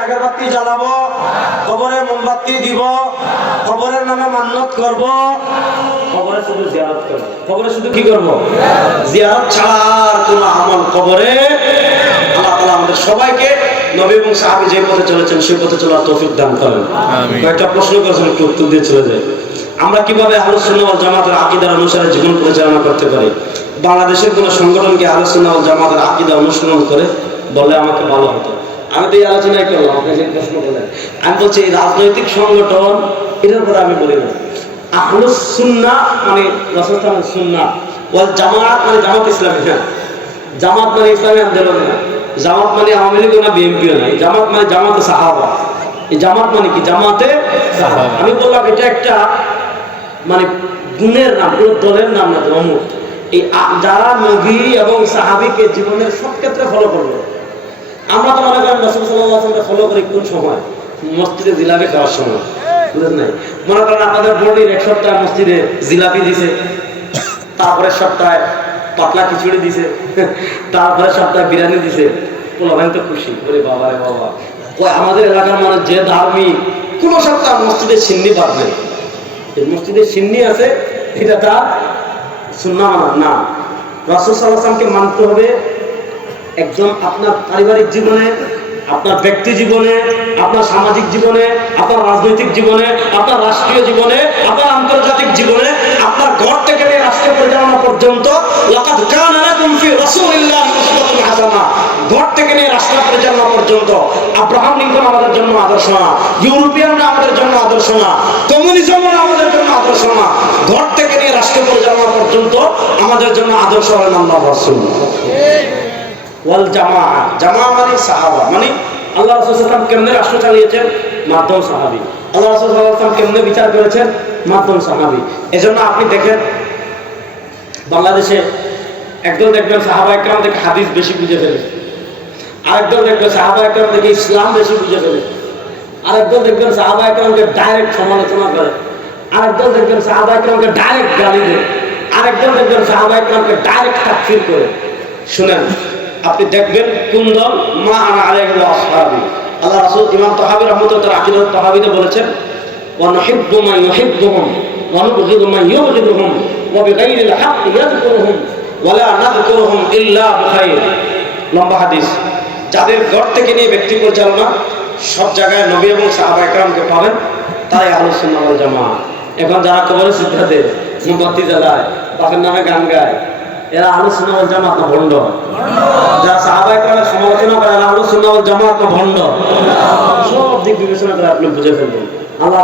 আগরবাতি জ্বালাবো, কবরে মোমবাতি দিব, কবরের নামে মান্নত করব, কবরে শুধু জিয়ারত করব। কবরে শুধু কি করব? জিয়ারত ছাড়া আর কোনো আমল কবরে। আল্লাহ তাআলা আমাদের সবাইকে নবী এবং সাহাবী যে পথে চলেছেন সেই পথে চলার তৌফিক দান করেন। আমিন। কয়েকটা প্রশ্ন করেছেন, একটু উত্তর দিয়ে চলে যায়। আমরা কিভাবে আহলুস সুন্নাহ ওয়াল জামাতের আকীদার অনুসারে জীবন পরিচালনা করতে পারি? বাংলাদেশের কোন সংগঠন কি আহলুস সুন্নাহ ওয়াল জামাতের আকীদা অনুসরণ করে? বলে আমাকে ভালো হতো। আমি তো এই আলোচনাই করলাম, আপনি যে প্রশ্ন করলেন। আমি বলছি এই রাজনৈতিক সংগঠন, এটার উপরে আমি বলি না। আহলুস সুন্নাহ মানে রাসূলুল্লাহ সুন্নাহ ওয়াল জামাত মানে জামাত ইসলামী না। জামাত মানে ইসলামী আন্দোলন না। জামাত মানে আওয়ামী লীগ না, বিএনপিও না। জামাত মানে জামাতে সাহাবা। এই জামাত মানে কি? জামাতে সাহাবা। আমি বললাম এটা একটা মানে গুণের নাম, কোনো দলের নাম না। অমুক এই যারা নবী এবং সাহাবীকে জীবনের সব ক্ষেত্রে ফলো করবে। আমরা তো মনে করেন রাসূল সাল্লাল্লাহু আলাইহি ওয়াসাল্লামকে ফলো করি কোন সময়? মসজিদে জিলাপি খাওয়ার সময়, বুঝলেন নাই? মনে করেন আপনাদের বোর্ডের এক সপ্তাহে মসজিদে জিলাপি দিছে, তারপরে সপ্তাহে পাতলা খিচুড়ি দিছে, তারপরে সপ্তাহে বিরিয়ানি দিছে। পোলাপান তো খুশি, বলে বাবা রে বাবা, ওই আমাদের এলাকার মানুষ যে ধার্মিক, কোন সপ্তাহ মসজিদে সিন্নি পাবে, মসজিদে সিন্নি আছে, এটা তার সুন্নাহ মানা না। রাসূল সাল্লাল্লাহু আলাইহি ওয়াসাল্লামকে মানতে হবে একদম আপনার পারিবারিক জীবনে, আপনার ব্যক্তি জীবনে, আপনার সামাজিক জীবনে, আপনার রাজনৈতিক জীবনে, আপনার রাষ্ট্রীয় জীবনে, আপনার আন্তর্জাতিক জীবনে, আপনার ঘর থেকে নিয়ে রাষ্ট্র পরিচালনা পর্যন্ত। লাকাদ কানা লাকুম ফি রাসূলিল্লাহি উসওয়াতুন হাসানাহ। ঘর থেকে নিয়ে রাষ্ট্র পরিচালনা পর্যন্ত আব্রাহাম লিঙ্কন আমাদের জন্য আদর্শ না, ইউরোপিয়ানরা আমাদের জন্য আদর্শ না, কমিউনিজমরা আমাদের জন্য আদর্শ না। ঘর থেকে নিয়ে রাষ্ট্র পরিচালনা পর্যন্ত আমাদের জন্য আদর্শ হলেন আল্লাহর রাসূল। ওয়াল জামা, জামা মানে সাহাবা, মানে আল্লাহ রাসূল সাল্লাল্লাহু আলাইহি ওয়াসাল্লাম কেমনে রাষ্ট্র চালিয়েছেন? মাধ্যম সাহাবী। আল্লাহ রাসূল সাল্লাল্লাহু আলাইহি ওয়াসাল্লাম কেমনে বিচার করেছেন? মাধ্যম সাহাবী। এজন্য আপনি দেখেন বাংলাদেশে একদল দেখবেন সাহাবা একরাম থেকে হাদিস বেশি বুঝে ফেলে, আরেকদল দেখবেন সাহাবা একরাম থেকে ইসলাম বেশি বুঝে ফেলে, আরেকদল দেখবেন সাহাবা একরামকে ডাইরেক্ট সমালোচনা করে, আরেকদল দেখবেন সাহাবা একরামকে ডাইরেক্ট গালি দেয়, আরেকদল দেখবেন সাহাবা একরামকে ডাইরেক্ট তাকফির করে। শুনেন, আপনি দেখবেন কোন দল মা আনা আলাইহি ওয়া আসহাবি। আল্লাহ রাসূল ইমাম তাহাবী রাহমাতুল্লাহ আকিদাত তাহাবীতে বলেছেন, ওয়া নুহিব্বু মান ইউহিব্বুহুম ওয়া নুবগিদু মান ইউবগিদুহুম ওয়া বিগাইরিল হাক্কি ইয়াযকুরুহুম ওয়া লা নাযকুরুহুম ইল্লা বিখাইর। লম্বা হাদিস। যাদের ঘর থেকে নিয়ে ব্যক্তি পরিচালনা সব জায়গায় নবী এবং সাহাবা একরামকে পাবেন, তাই আহলুস সুন্নাহ ওয়াল জামাত। এখন যারা কবরে সিজদা দেয়, মোমবাতি জ্বালায়, বাপের নামে গান গায়, এরা আহলুস সুন্নাহ ওয়াল জামাত না ভণ্ড? যারা সাহাবা একরামের সমালোচনা করে এরা আহলুস সুন্নাহ ওয়াল জামাত না ভণ্ড? সব দিক বিবেচনা করে আপনি বুঝে ফেলবেন। আল্লাহ